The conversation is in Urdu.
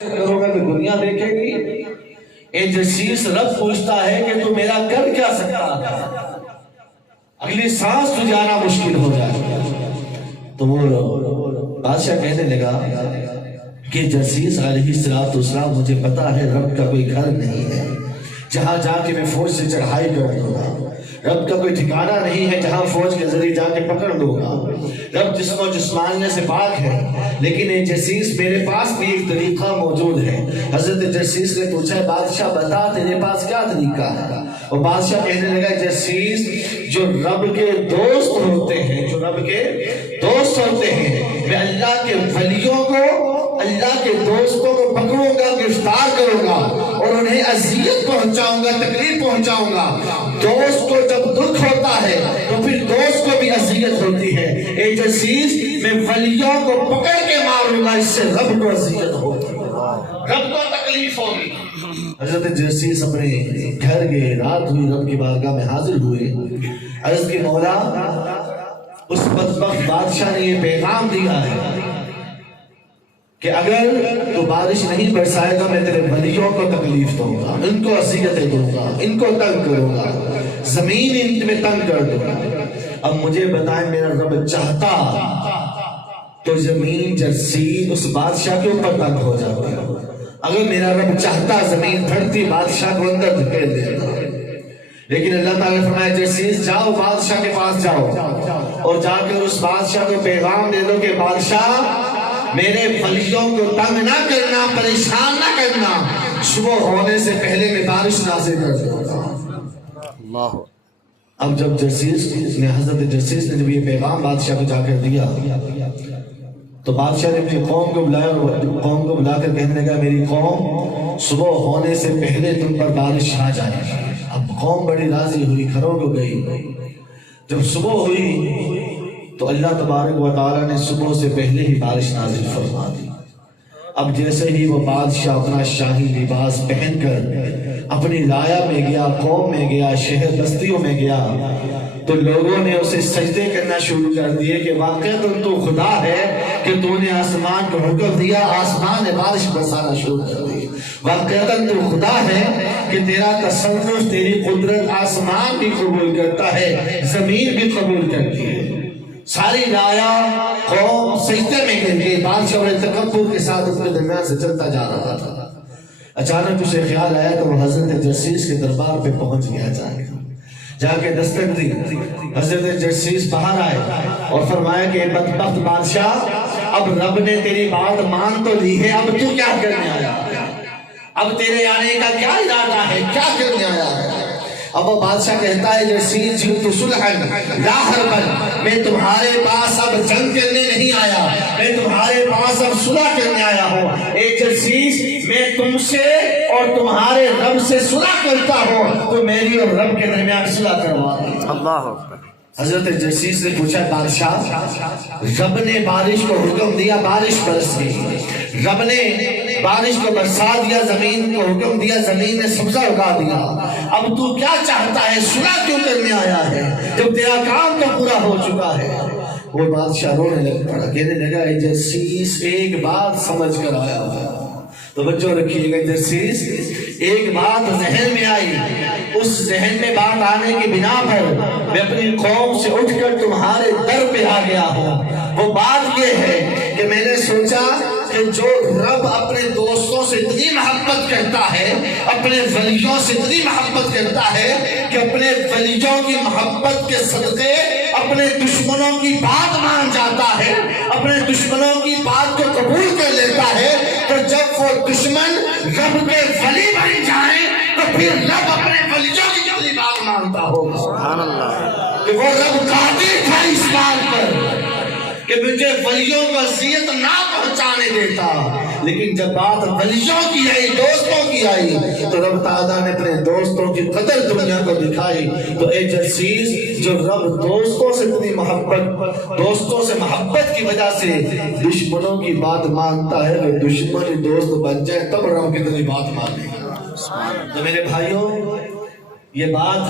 کرو گا تو دنیا دیکھے گی. ایک جسیس رب پوچھتا ہے کہ تو میرا کر کیا سکتا ہے، اگلی سانس تو جانا مشکل ہو جائے. تو وہ بادشاہ کہنے لگا کہ جسیس علیہ السلام مجھے پتا ہے رب کا کوئی گھر نہیں ہے جہاں جا کے میں فوج سے چڑھائی کر دوں گا. رب کا کوئی ٹھکانہ نہیں ہے جہاں فوج کے ذریعے جا کے پکڑ دوں گا. رب جسم و جسمانیہ سے پاک ہے، لیکن اے جسیس میرے پاس بھی ایک طریقہ موجود ہے. حضرت جسیس نے پوچھا بادشاہ بتا تیرے پاس کیا طریقہ ہے؟ اور بادشاہ کہنے لگا جسیس جو رب کے دوست ہوتے ہیں، جو رب کے دوست ہوتے ہیں، میں اللہ کے ولیوں کو، اللہ کے دوستوں کو پکڑوں گا، گرفتار کروں گا اور انہیں اذیت پہنچاؤں گا، تکلیف پہنچاؤں گا. دوست کو جب دکھ ہوتا ہے تو پھر دوست کو بھی اذیت ہوتی ہے. اے جسیس میں ولیوں کو پکڑ کے ماروں گا، اس سے رب کو اذیت ہوگی، رب کو تکلیف ہوگی. حضرت جسیس اپنے گھر گئے، رات ہوئی، رب کی بارگاہ میں حاضر ہوئے. عرض کی مولا اس بدبخت بادشاہ نے یہ پیغام دیا ہے کہ اگر تو بارش نہیں برسائے گا میں تیرے ولیوں کو تکلیف دوں گا، ان کو اذیتیں دوں گا، ان کو تنگ کروں گا، زمین ان میں تنگ کر دوں گا. اب مجھے بتائیں میرا رب چاہتا تو زمین جرسید اس بادشاہ کے اوپر تنگ ہو جاتی. اگر میرا رب چاہتا زمین دھرتی بادشاہ کو اندر دھکیل دیتا. لیکن اللہ تعالیٰ نے فرمایا جرسید جاؤ بادشاہ کے پاس جاؤ اور جا کر اس بادشاہ کو پیغام دے دو کہ بادشاہ میرے ولیوں کو تنگ نہ کرنا، پریشان نہ کرنا، صبح ہونے سے پہلے میں بارش نازل کر دوں گا. اب جب جرسیس نے، حضرت جرسیس نے جب یہ پیغام بادشاہ کو جا کر دیا تو بادشاہ نے اپنی قوم کو بلایا اور قوم کو بلا کر کہنے لگا میری قوم صبح ہونے سے پہلے تم پر بارش آ جائے. اب قوم بڑی راضی ہوئی، گھروں کو گئی. جب صبح ہوئی تو اللہ تبارک و تعالیٰ نے صبح سے پہلے ہی بارش نازل فرما دی. اب جیسے ہی وہ بادشاہ اپنا شاہی لباس پہن کر اپنی رعایا میں گیا، قوم میں گیا، شہر بستیوں میں گیا تو لوگوں نے اسے سجدے کرنا شروع کر دیے کہ واقعتاً تو خدا ہے کہ تو نے آسمان کو حکم دیا، آسمان نے بارش برسانا شروع کر دی. واقعتاً تو خدا ہے کہ تیرا تصرف، تیری قدرت آسمان بھی قبول کرتا ہے، زمین بھی قبول کرتی ہے. ساری رعایا قوم سجدے میں گر گئی. بادشاہ بڑے تکبر کے ساتھ اس کے درمیان سے چلتا جا رہا تھا. اچانک اسے خیال آیا تو وہ حضرت جرسیس کے دربار پہ پہنچ گیا. جا کے دستک دی. حضرت جرسیس باہر آئے اور فرمایا کہ بدبخت بادشاہ اب رب نے تیری بات مان تو لی ہے، اب تو کیا کرنے آیا ہے؟ اب تیرے آنے کا کیا ارادہ ہے، کیا کرنے آیا ہے؟ اب وہ بادشاہ کہتا ہے جرسیس جئت صلحا لا حربا، میں تمہارے پاس اب جنگ کرنے نہیں آیا، میں تمہارے پاس اب صلح کرنے آیا ہوں. اے جرسیس میں تم سے اور تمہارے رب سے صلح کرتا ہوں تو میری اور رب کے درمیان صلح کروا دی. اللہ اکبر. حضرت جرسیس نے پوچھا بادشاہ رب نے بارش کو حکم دیا، بارش برس گئی. رب نے بارش کو برسا دیا، زمین کو حکم دیا، زمین نے سبزہ اگا دیا. اب تو کیا چاہتا ہے، صلح کیوں کرنے آیا ہے جب تیرا کام تو پورا ہو چکا ہے؟ وہ بادشاہ رونے لگ پڑا، کہنے لگا اے جرسیس ایک بات سمجھ کر آیا ہوا. توجہ رکھیے گا جرسیس، ایک بات ذہن میں آئی، اس ذہن میں بات آنے کی بنا پر میں اپنی قوم سے اٹھ کر تمہارے در پہ آ گیا ہوں. وہ بات یہ ہے کہ میں نے سوچا کہ جو رب اپنے دوستوں سے اتنی محبت کرتا ہے، اپنے ولیوں سے اتنی محبت کرتا ہے کہ اپنے ولیوں کی محبت کے صدقے اپنے دشمنوں کی بات مان جاتا ہے، اپنے دشمنوں کی بات کو قبول کر لیتا ہے. تو جب وہ دشمن رب کے ولی بن جائیں تو پھر رب اپنے ولیوں کی کتنی بات مانتا ہوگا. سبحان اللہ. کہ وہ رب قادر تھا اس بات پر کہ مجھے ولیوں کو اذیت نہ پہنچانے دیتا، لیکن جب بات ولیوں کی آئی، دوستوں کی آئی تو رب تعالیٰ نے اپنے دوستوں کی قدر دنیا کو دکھائی. تو اے جرسیس جو رب دوستوں سے اتنی محبت، دوستوں سے محبت کی وجہ سے دشمنوں کی بات مانتا ہے، وہ دشمن دوست بن جائے تب رب کتنی بات مانے گا. تو میرے بھائیوں یہ بات